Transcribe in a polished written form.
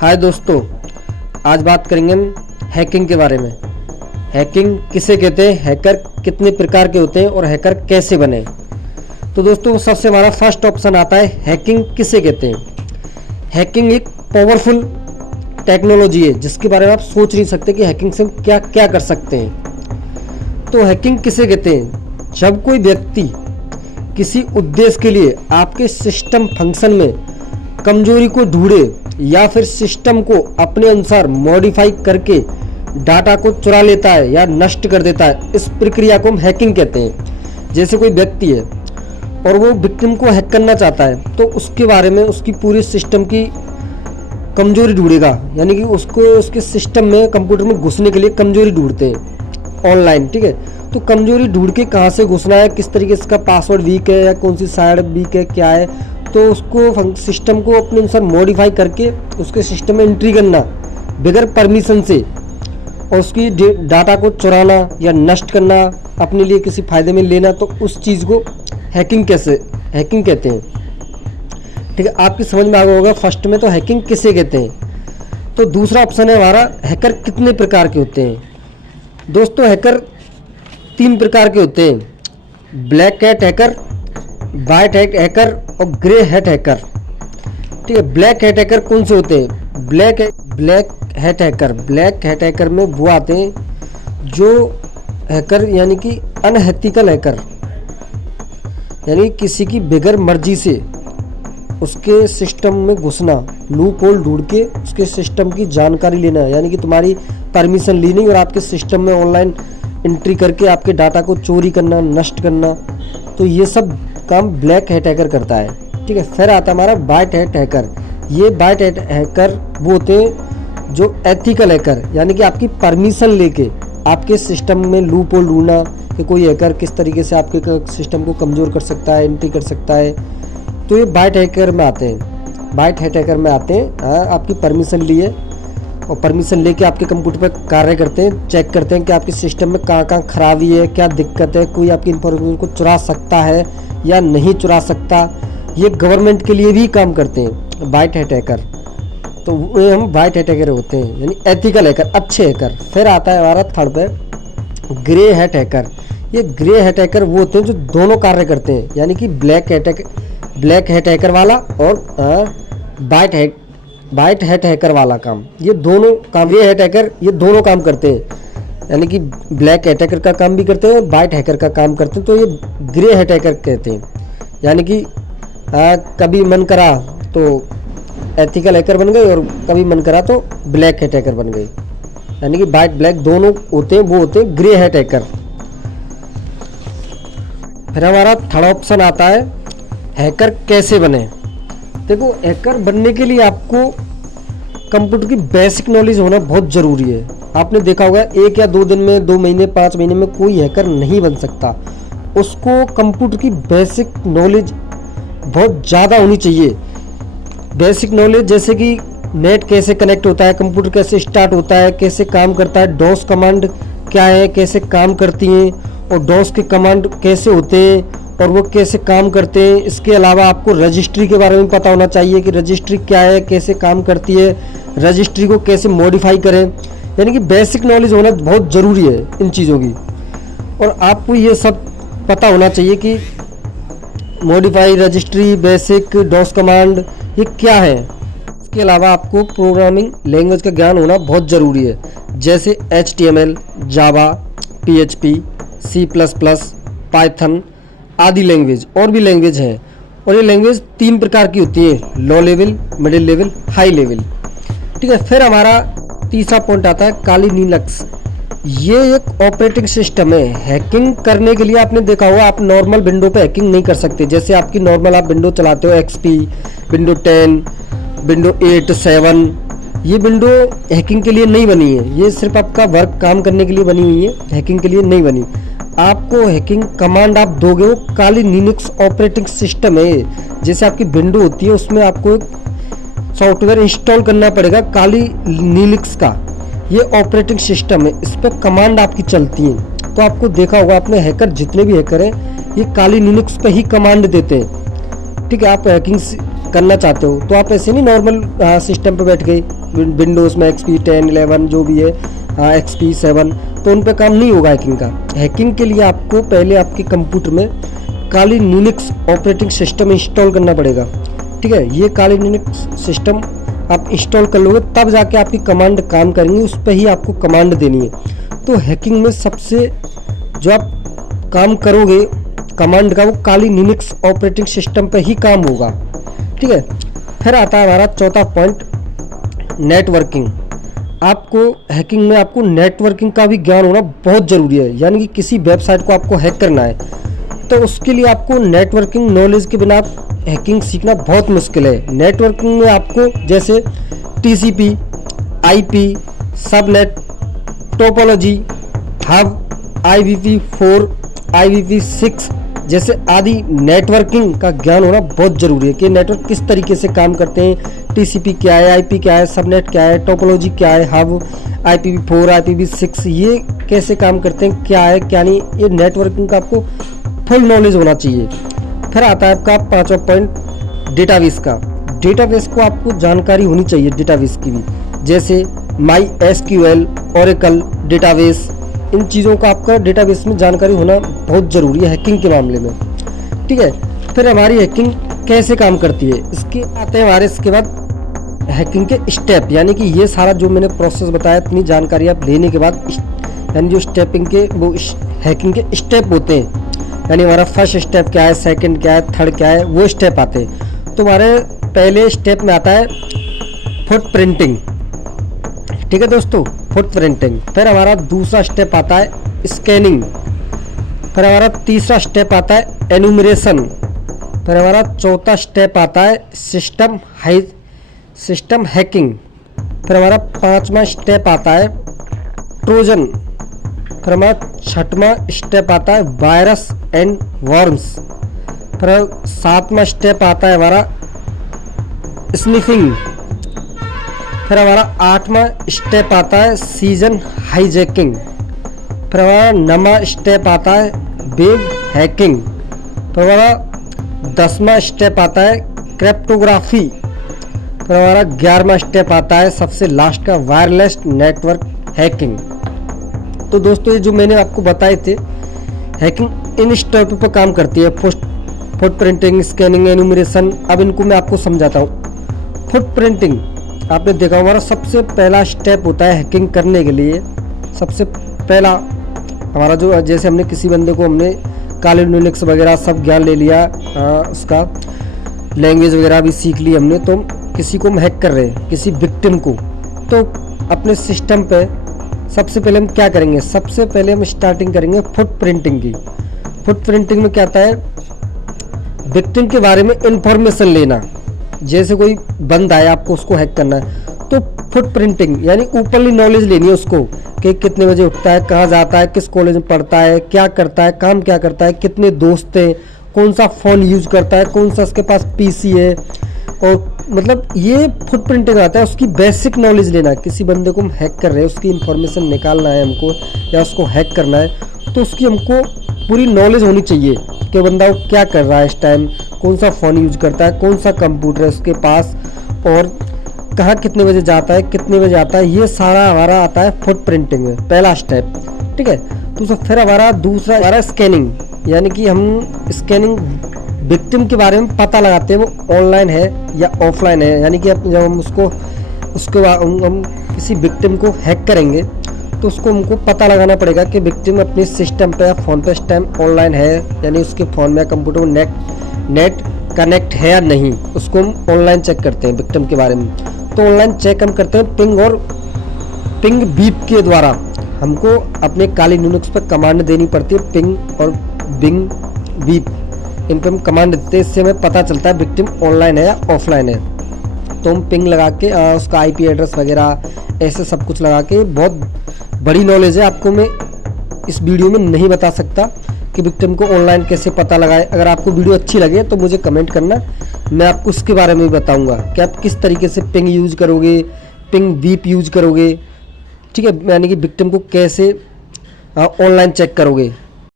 हाय दोस्तों, आज बात करेंगे हम हैकिंग के बारे में। हैकिंग किसे कहते हैं, हैकर कितने प्रकार के होते हैं और हैकर कैसे बने। तो दोस्तों सबसे हमारा फर्स्ट ऑप्शन आता है हैकिंग किसे कहते हैं। हैकिंग एक पावरफुल टेक्नोलॉजी है जिसके बारे में आप सोच नहीं सकते कि हैकिंग से हम क्या क्या कर सकते हैं। तो हैकिंग किसे कहते हैं, जब कोई व्यक्ति किसी उद्देश्य के लिए आपके सिस्टम फंक्शन में कमजोरी को ढूंढे या फिर सिस्टम को अपने अनुसार मॉडिफाई करके डाटा को चुरा लेता है या नष्ट कर देता है, इस प्रक्रिया को हम हैकिंग कहते हैं। जैसे कोई व्यक्ति है और वो विक्टिम को हैक करना चाहता है तो उसके बारे में उसकी पूरी सिस्टम की कमजोरी ढूंढेगा, यानी कि उसको उसके सिस्टम में कंप्यूटर में घुसने के लिए कमजोरी ढूंढते हैं ऑनलाइन। ठीक है, तो कमजोरी ढूंढ के कहाँ से घुसना है, किस तरीके से इसका पासवर्ड वीक है या कौन सी साइड वीक है, क्या है, तो उसको सिस्टम को अपने अनुसार मॉडिफाई करके उसके सिस्टम में एंट्री करना बगैर परमिशन से और उसकी डाटा को चुराना या नष्ट करना, अपने लिए किसी फायदे में लेना, तो उस चीज़ को हैकिंग कहते हैं। ठीक है, आपकी समझ में आ गया होगा फर्स्ट में तो हैकिंग किसे कहते हैं। तो दूसरा ऑप्शन है हमारा हैकर कितने प्रकार के होते हैं। दोस्तों हैकर 3 प्रकार के होते हैं, black hat hacker, white hat hacker और ग्रे हैट हैकर। ठीक है, ब्लैक हैट हैकर कौन से होते हैं। ब्लैक हैट हैकर में वो आते हैं जो हैकर यानी कि अनएथिकल हैकर, यानी किसी की बगैर मर्जी से उसके सिस्टम में घुसना, लूप होल ढूंढ के उसके सिस्टम की जानकारी लेना, यानी कि तुम्हारी परमिशन ली नहीं और आपके सिस्टम में ऑनलाइन एंट्री करके आपके डाटा को चोरी करना, नष्ट करना, तो ये सब काम ब्लैक हैट हैकर करता है। ठीक है, फिर आता हमारा व्हाइट हैट हैकर। ये व्हाइट हैट हैकर वो होते हैं जो एथिकल हैकर, यानी कि आपकी परमिशन लेके आपके सिस्टम में लूप होल ढूंढना कि कोई हैकर किस तरीके से आपके सिस्टम को कमज़ोर कर सकता है, एंट्री कर सकता है, तो ये व्हाइट हैकर में आते हैं। व्हाइट हैट हैकर में आते हैं आपकी परमिशन लिए और परमिशन लेके आपके कंप्यूटर पर कार्य करते हैं, चेक करते हैं कि आपके सिस्टम में कहाँ कहाँ खराबी है, क्या दिक्कत है, कोई आपकी इंफॉर्मेशन को चुरा सकता है या नहीं चुरा सकता। ये गवर्नमेंट के लिए भी काम करते हैं व्हाइट हैट हैकर, तो वो हम व्हाइट हैट हैकर होते हैं, यानी एथिकल हैकर, अच्छे हैकर। फिर आता है हमारा थर्ड पे ग्रे हैट हैकर। ये ग्रे हैट हैकर वो होते हैं जो दोनों कार्य करते हैं, यानी कि ब्लैक हैट हैकर वाला और व्हाइट हैट हैकर वाला काम, ये दोनों काम, ग्रे हैट हैकर ये दोनों काम करते हैं, यानी कि ब्लैक हैट हैकर का काम भी करते हैं, व्हाइट हैकर का काम करते हैं, तो ये ग्रे हैट हैकर कहते हैं। यानी कि कभी मन करा तो एथिकल हैकर बन गए और कभी मन करा तो ब्लैक हैट हैकर बन गए, यानी कि व्हाइट ब्लैक दोनों होते हैं, वो होते हैं ग्रे हैट हैकर। फिर हमारा थर्ड ऑप्शन आता है हैकर कैसे बने। देखो, हैकर बनने के लिए आपको कंप्यूटर की बेसिक नॉलेज होना बहुत ज़रूरी है। आपने देखा होगा 1 या 2 दिन में, 2 महीने, 5 महीने में कोई हैकर नहीं बन सकता। उसको कंप्यूटर की बेसिक नॉलेज बहुत ज़्यादा होनी चाहिए। बेसिक नॉलेज जैसे कि नेट कैसे कनेक्ट होता है, कंप्यूटर कैसे स्टार्ट होता है, कैसे काम करता है, डॉस कमांड क्या है, कैसे काम करती हैं, और डॉस के कमांड कैसे होते हैं और वो कैसे काम करते हैं। इसके अलावा आपको रजिस्ट्री के बारे में पता होना चाहिए कि रजिस्ट्री क्या है, कैसे काम करती है, रजिस्ट्री को कैसे मॉडिफाई करें, यानी कि बेसिक नॉलेज होना बहुत ज़रूरी है इन चीज़ों की। और आपको ये सब पता होना चाहिए कि modify, registry, basic, DOS command ये क्या है। इसके अलावा आपको प्रोग्रामिंग लैंग्वेज का ज्ञान होना बहुत ज़रूरी है, जैसे HTML, जावा, PHP, C++, पाइथन आदि लैंग्वेज, और भी लैंग्वेज है। और ये लैंग्वेज 3 प्रकार की होती है, low level, middle level, high level. ठीक है, फिर हमारा तीसरा पॉइंट आता है काली लिनक्स। ये एक ऑपरेटिंग सिस्टम है। हैकिंग करने के लिए आपने देखा होगा आप नॉर्मल विंडो पे हैकिंग नहीं कर सकते। जैसे आपकी नॉर्मल आप विंडो चलाते हो XP, विंडो 10, विंडो 8, 7, ये विंडो हैकिंग के लिए नहीं बनी है। ये सिर्फ आपका वर्क काम करने के लिए बनी हुई है, हैकिंग के लिए नहीं बनी। आपको हैकिंग कमांड आप दोगे वो काली लिनक्स ऑपरेटिंग सिस्टम है। जैसे आपकी विंडो होती है उसमें आपको सॉफ्टवेयर इंस्टॉल करना पड़ेगा काली लिनक्स का, ये ऑपरेटिंग सिस्टम है, इस पर कमांड आपकी चलती है। तो आपको देखा होगा आपने हैकर जितने भी हैकर हैं ये काली लिनक्स पे ही कमांड देते हैं। ठीक है, आप हैकिंग करना चाहते हो तो आप ऐसे नहीं नॉर्मल सिस्टम पे बैठ गए, विंडोज़ में XP 10, 11 जो भी है, XP 7, तो उन पे काम नहीं होगा हैकिंग का। हैकिंग के लिए आपको पहले आपके कंप्यूटर में काली यूनिक्स ऑपरेटिंग सिस्टम इंस्टॉल करना पड़ेगा। ठीक है, ये काली यूनिक्स सिस्टम आप इंस्टॉल कर लोगे तब जाके आपकी कमांड काम करेंगी, उस पर ही आपको कमांड देनी है। तो हैकिंग में सबसे जो आप काम करोगे कमांड का, वो काली यूनिक्स ऑपरेटिंग सिस्टम पे ही काम होगा। ठीक है, फिर आता है हमारा चौथा पॉइंट, नेटवर्किंग। आपको हैकिंग में आपको नेटवर्किंग का भी ज्ञान होना बहुत ज़रूरी है। यानी कि किसी वेबसाइट को आपको हैक करना है तो उसके लिए आपको नेटवर्किंग नॉलेज के बिना हैकिंग सीखना बहुत मुश्किल है। नेटवर्किंग में आपको जैसे TCP, IP, subnet, topology, hub, IPv4, IPv6 जैसे आदि नेटवर्किंग का ज्ञान होना बहुत ज़रूरी है कि नेटवर्क किस तरीके से काम करते हैं। TCP क्या है, IP क्या है, सबनेट क्या है, टोपोलॉजी क्या है, हब, IPv4, IPv6 ये कैसे काम करते हैं, क्या है क्या नहीं, ये नेटवर्किंग का आपको फुल नॉलेज होना चाहिए। फिर आता है आपका पांचवा पॉइंट, डेटाबेस का। डेटाबेस को आपको जानकारी होनी चाहिए डेटाबेस की भी, जैसे MySQL, Oracle डेटाबेस, इन चीज़ों का आपका डेटाबेस में जानकारी होना बहुत ज़रूरी है हैकिंग के मामले में। ठीक है, फिर हमारी हैकिंग कैसे काम करती है इसके आते हैं हमारे इसके बाद हैकिंग के स्टेप। यानी कि ये सारा जो मैंने प्रोसेस बताया, इतनी जानकारी आप लेने के बाद यानी जो स्टेपिंग के वो हैकिंग के स्टेप होते हैं, यानी हमारा फर्स्ट स्टेप क्या है, सेकंड क्या है, थर्ड क्या है, वो स्टेप आते हैं। तो हमारे पहले स्टेप में आता है फुटप्रिंटिंग। ठीक है दोस्तों, फुटप्रिंटिंग। फिर हमारा दूसरा स्टेप आता है स्कैनिंग। फिर हमारा तीसरा स्टेप आता है एन्यूमरेशन। फिर हमारा चौथा स्टेप आता है सिस्टम हैकिंग। फिर हमारा पांचवा स्टेप आता है ट्रोजन। फिर हमारा छठवां स्टेप आता है वायरस एंड वर्म्स। फिर सातवां स्टेप आता है हमारा स्निफिंग। फिर हमारा आठवां स्टेप आता है सीजन हाईजैकिंग। फिर हमारा नौवां स्टेप आता है वेब हैकिंग। फिर हमारा 10वां स्टेप आता है क्रिप्टोग्राफी। फिर हमारा 11वां स्टेप आता है सबसे लास्ट का वायरलेस नेटवर्क हैकिंग। तो दोस्तों ये जो मैंने आपको बताए थे हैकिंग इन स्टेप पर काम करती है, फुटप्रिंटिंग, स्कैनिंग, एन्यूमरेशन। अब इनको मैं आपको समझाता हूँ। फुटप्रिंटिंग आपने देखा हमारा सबसे पहला स्टेप होता है हैकिंग करने के लिए। सबसे पहला हमारा जो, जैसे हमने किसी बंदे को हमने काली यूनिक्स वगैरह सब ज्ञान ले लिया, उसका लैंग्वेज वगैरह भी सीख ली हमने, तो किसी को हम हैक कर रहे हैं, किसी विक्टिम को, तो अपने सिस्टम पे सबसे पहले हम क्या करेंगे, सबसे पहले हम स्टार्टिंग करेंगे फुटप्रिंटिंग की। फुटप्रिंटिंग में क्या आता है, विक्टिम के बारे में इंफॉर्मेशन लेना। जैसे कोई बंदा है, आपको उसको हैक करना है तो फुटप्रिंटिंग यानी ऊपरली नॉलेज लेनी है उसको कि कितने बजे उठता है, कहाँ जाता है, किस कॉलेज में पढ़ता है, क्या करता है, काम क्या करता है, कितने दोस्त हैं, कौन सा फ़ोन यूज करता है, कौन सा उसके पास PC है, और मतलब ये फुटप्रिंटिंग आता है। उसकी बेसिक नॉलेज लेना, किसी बंदे को हम हैक कर रहे हैं, उसकी इन्फॉर्मेशन निकालना है हमको या उसको हैक करना है, तो उसकी हमको पूरी नॉलेज होनी चाहिए कि बंदा वो क्या कर रहा है इस टाइम, कौन सा फ़ोन यूज करता है, कौन सा कंप्यूटर है उसके पास, और कहाँ कितने बजे जाता है, कितने बजे आता है। ये सारा हमारा आता है फुटप्रिंटिंग में, पहला स्टेप। ठीक है, तो फिर हमारा दूसरा हमारा स्कैनिंग, यानी कि हम स्कैनिंग विक्टिम के बारे में पता लगाते हैं वो ऑनलाइन है या ऑफलाइन है। यानी कि जब हम उसके बाद हम किसी विक्टिम को हैक करेंगे तो उसको हमको पता लगाना पड़ेगा कि विक्टिम अपने सिस्टम पे या फ़ोन पे इस टाइम ऑनलाइन है, यानी उसके फ़ोन में या कंप्यूटर में नेट कनेक्ट है या नहीं। उसको हम ऑनलाइन चेक करते हैं विक्टिम के बारे में। तो ऑनलाइन चेक हम करते हैं पिंग बीप के द्वारा। हमको अपने काली यूनिक्स पर कमांड देनी पड़ती है, पिंग और बिंग बीप, इन पर हम कमांड देते हैं। इससे हमें पता चलता है विक्टिम ऑनलाइन है या ऑफलाइन है। तो हम पिंग लगा के उसका IP एड्रेस वगैरह ऐसे सब कुछ लगा के, बहुत बड़ी नॉलेज है, आपको मैं इस वीडियो में नहीं बता सकता कि विक्टिम को ऑनलाइन कैसे पता लगाए। अगर आपको वीडियो अच्छी लगे तो मुझे कमेंट करना, मैं आपको उसके बारे में भी बताऊंगा कि आप किस तरीके से पिंग यूज करोगे, पिंग बीप यूज करोगे। ठीक है, यानी कि विक्टिम को कैसे ऑनलाइन चेक करोगे।